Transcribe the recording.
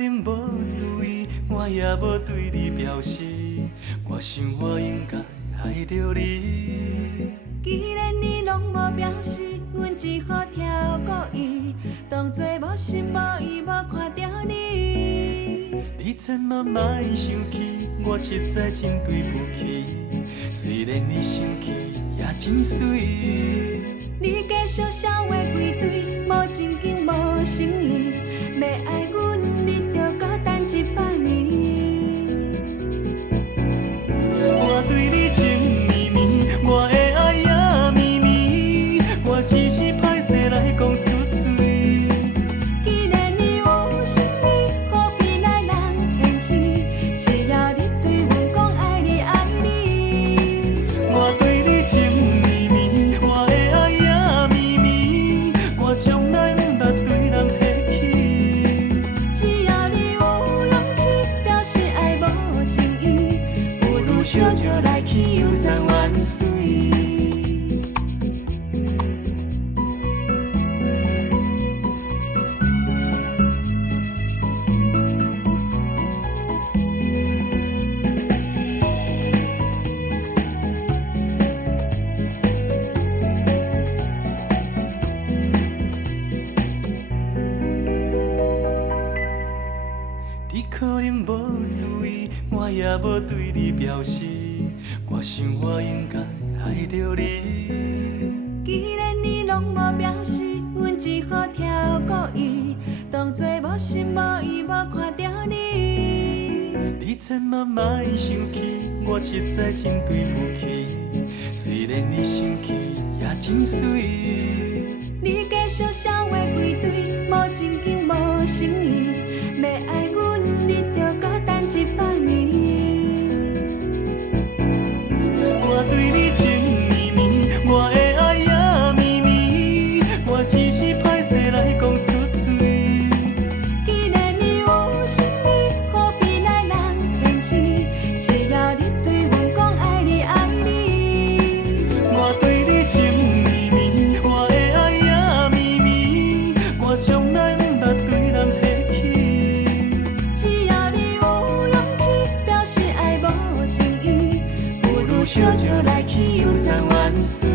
能无注意，我也无对你表示，我想我应该爱着你。既然你拢无表示，阮只好挑故意，当作无心无意无看到你。你千万莫生气，我实在真对不起。虽然你生气也真水，你继续笑话归堆，无正经无诚意，要爱阮你着搁等100年。我对你情绵绵，我的爱也绵绵，我只是歹势来讲出嘴。既然你有心意，何必来人嫌弃？只要你对阮讲爱你爱你。我对你情绵绵，我的爱也绵绵，我从来不捌对人客气。只要你有勇气，表示爱无情意，不如小酒来去游山玩水。你可能无注意，我也无对你表示，我想我应该爱着你。既然你拢无表示，阮只好挑故意，当作无心无意无看到你。你千万莫生气，我实在真对不起。虽然你生气也真水，你继续笑话归堆，无正经无诚意，要爱阮你着搁等100年。我对你情绵绵，我的爱也绵绵，我只是歹势来讲出嘴。既然你有心意，何必来人嫌弃？只要你对阮讲爱你爱你。我对你情绵绵，我的爱也绵绵，我从来不捌对人客气。只要你有勇气，表示爱无情意，不如小酒来去游山玩水。